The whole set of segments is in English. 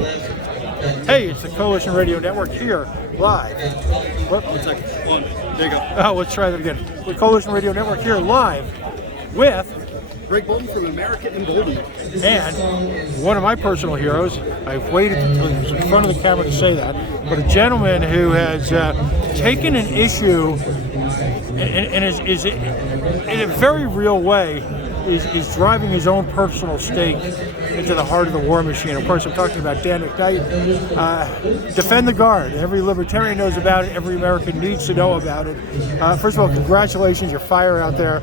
Hey, it's the Coalition Radio Network here, live. What? 1 second. One. There you go. Oh, let's try that again. The Coalition Radio Network here, live with Greg Bolden from America Emboldened. and one of my personal heroes. I've waited until he was in front of the camera to say that, but a gentleman who has taken an issue and is in a very real way is driving his own personal stake into the heart of the war machine. Of course, I'm talking about Dan McKnight. Defend the Guard. Every libertarian knows about it. Every American needs to know about it. First of all, congratulations. You're fire out there.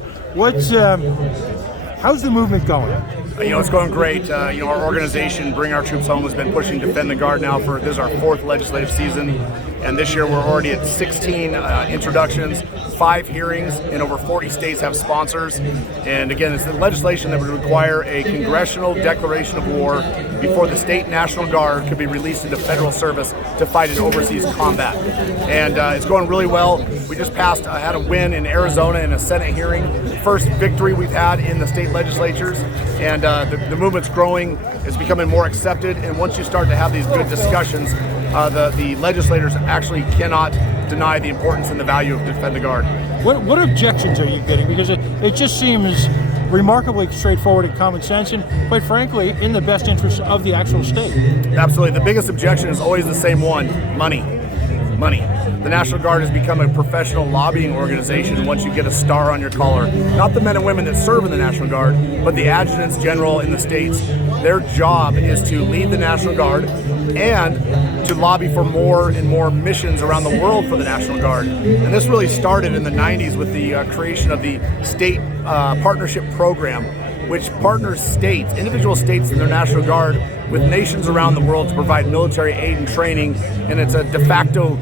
How's the movement going? It's going great. Our organization, Bring Our Troops Home, has been pushing Defend the Guard now this is our 4th legislative season. And this year we're already at 16 introductions, 5 hearings, and over 40 states have sponsors. And again, it's the legislation that would require a congressional declaration of war before the state National Guard could be released into federal service to fight in overseas combat. And it's going really well. We just had a win in Arizona in a Senate hearing. First victory we've had in the state legislatures. And the movement's growing, it's becoming more accepted. And once you start to have these good discussions, the legislators actually cannot deny the importance and the value of Defend the Guard. What objections are you getting? Because it just seems remarkably straightforward and common sense, and quite frankly, in the best interest of the actual state. Absolutely. The biggest objection is always the same one: money. Money. The National Guard has become a professional lobbying organization once you get a star on your collar. Not the men and women that serve in the National Guard, but the adjutants general in the states. Their job is to lead the National Guard and to lobby for more and more missions around the world for the National Guard. And this really started in the 90s with the creation of the State Partnership Program, which partners states, individual states in their National Guard with nations around the world to provide military aid and training. And it's a de facto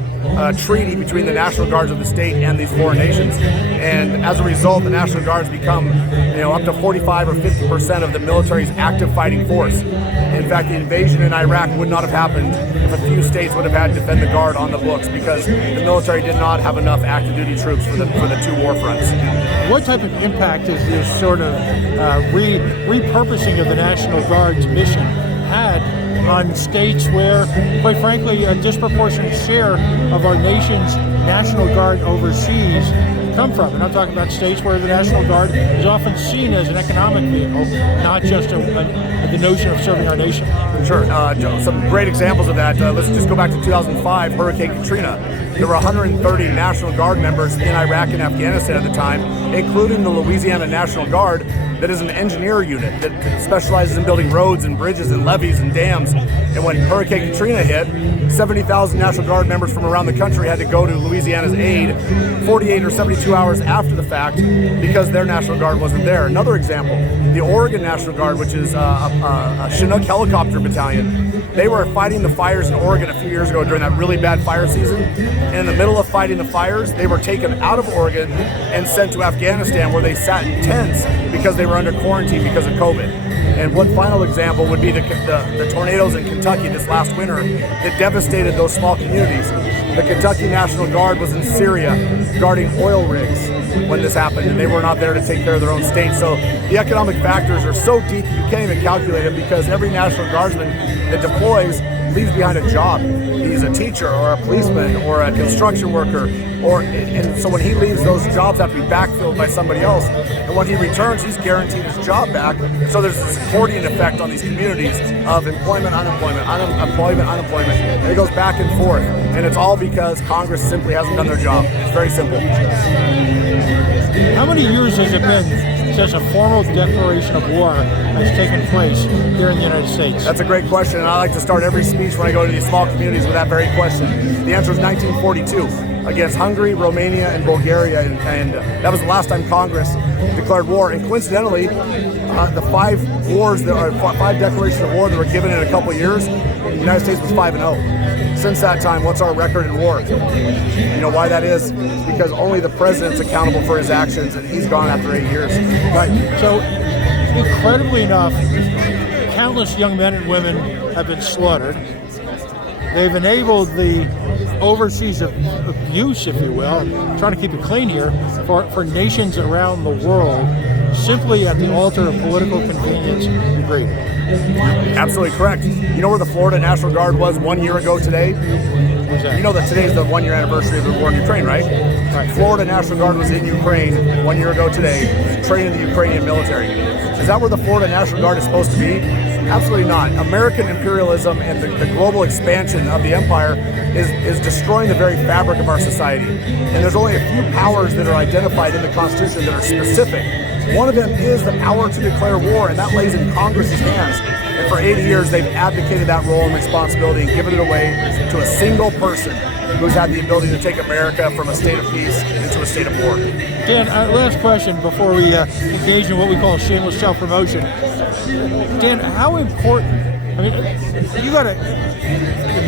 treaty between the National Guards of the state and these foreign nations. And as a result, the National Guards become up to 45 or 50% of the military's active fighting force. In fact, the invasion in Iraq would not have happened if a few states would have had Defend the Guard on the books, because the military did not have enough active duty troops for the 2 war fronts. What type of impact is this sort of repurposing of the National Guard's mission had on states where, quite frankly, a disproportionate share of our nation's National Guard overseas come from? And I'm talking about states where the National Guard is often seen as an economic vehicle, not just the notion of serving our nation. Sure. Some great examples of that. Let's just go back to 2005, Hurricane Katrina. There were 130 National Guard members in Iraq and Afghanistan at the time, including the Louisiana National Guard, that is an engineer unit that specializes in building roads and bridges and levees and dams. And when Hurricane Katrina hit, 70,000 National Guard members from around the country had to go to Louisiana's aid 48 or 72 hours after the fact because their National Guard wasn't there. Another example, the Oregon National Guard, which is a Chinook helicopter battalion, they were fighting the fires in Oregon a few years ago during that really bad fire season. And in the middle of fighting the fires, they were taken out of Oregon and sent to Afghanistan, where they sat in tents because they were under quarantine because of COVID. And one final example would be the tornadoes in Kentucky this last winter that devastated those small communities. The Kentucky National Guard was in Syria guarding oil rigs when this happened, and they were not there to take care of their own state. So the economic factors are so deep you can't even calculate them, because every National Guardsman that deploys leaves behind a job. He's a teacher or a policeman or a construction worker, and so when he leaves, those jobs have to be backfilled by somebody else. And when he returns, he's guaranteed his job back. So there's this accordion effect on these communities of employment, unemployment, unemployment, unemployment. And it goes back and forth. And it's all because Congress simply hasn't done their job. It's very simple. How many years has it been since a formal declaration of war has taken place here in the United States? That's a great question, and I like to start every speech when I go to these small communities with that very question. The answer is 1942 against Hungary, Romania, and Bulgaria, and that was the last time Congress declared war. And coincidentally, the 5 declarations of war that were given in a couple of years, the United States was 5-0. Since that time, what's our record in war? You know why that is? It's because only the president's accountable for his actions, and he's gone after 8 years. Right. So, incredibly enough, countless young men and women have been slaughtered. They've enabled the overseas abuse, if you will, I'm trying to keep it clean here, for nations around the world simply at the altar of political convenience and greed. Absolutely correct. You know where the Florida National Guard was 1 year ago today? What's that? You know that today is the 1 year anniversary of the war in Ukraine, right? Right. Florida National Guard was in Ukraine 1 year ago today, training the Ukrainian military. Is that where the Florida National Guard is supposed to be? Absolutely not. American imperialism and the global expansion of the empire is destroying the very fabric of our society. And there's only a few powers that are identified in the Constitution that are specific. One of them is the power to declare war, and that lays in Congress's hands. And for 80 years, they've abdicated that role and responsibility and given it away to a single person who's had the ability to take America from a state of peace into a state of war. Dan, last question before we engage in what we call shameless self-promotion. Dan, how important, I mean, you got an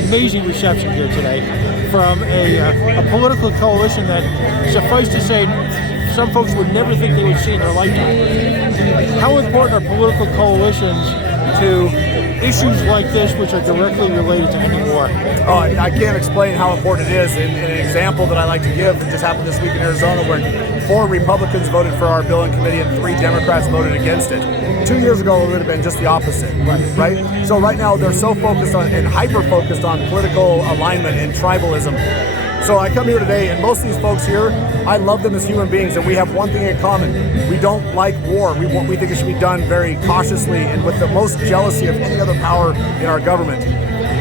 amazing reception here today from a political coalition that, suffice to say, some folks would never think they would see in their lifetime. How important are political coalitions to issues like this, which are directly related to any war? Oh, I can't explain how important it is. And an example that I like to give that just happened this week in Arizona, where 4 Republicans voted for our bill in committee and 3 Democrats voted against it. 2 years ago, it would have been just the opposite, right? So right now, they're so focused on and hyper-focused on political alignment and tribalism. So I come here today, and most of these folks here, I love them as human beings, and we have one thing in common. We don't like war. We think it should be done very cautiously and with the most jealousy of any other power in our government.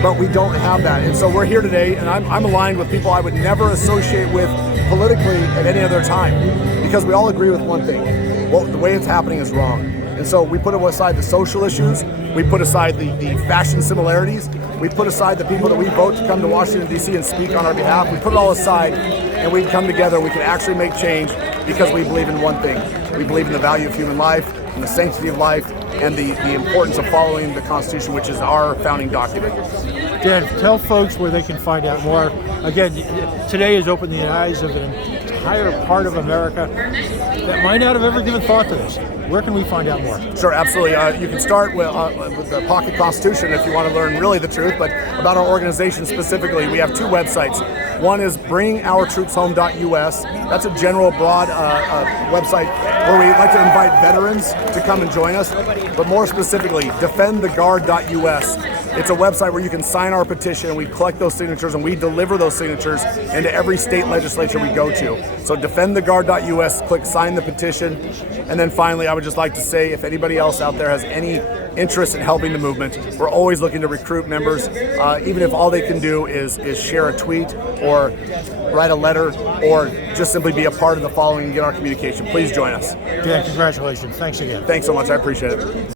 But we don't have that. And so we're here today, and I'm aligned with people I would never associate with politically at any other time, because we all agree with one thing. Well, the way it's happening is wrong. And so we put aside the social issues, we put aside the fashion similarities, we put aside the people that we vote to come to Washington, D.C. and speak on our behalf. We put it all aside, and we come together. We can actually make change because we believe in one thing. We believe in the value of human life, and the sanctity of life, and the importance of following the Constitution, which is our founding document. Dan, tell folks where they can find out more. Again, today has opened the eyes of an entire part of America that might not have ever given thought to this. Where can we find out more? Sure, absolutely. You can start with the Pocket Constitution if you want to learn really the truth, but about our organization specifically, we have 2 websites. One is bringourtroopshome.us. That's a general, broad website where we like to invite veterans to come and join us, but more specifically, defendtheguard.us. It's a website where you can sign our petition, and we collect those signatures, and we deliver those signatures into every state legislature we go to. So defendtheguard.us, click sign the petition. And then finally, I would just like to say, if anybody else out there has any interest in helping the movement, we're always looking to recruit members, even if all they can do is share a tweet or write a letter or just simply be a part of the following and get our communication. Please join us. Dan, congratulations. Thanks again. Thanks so much. I appreciate it.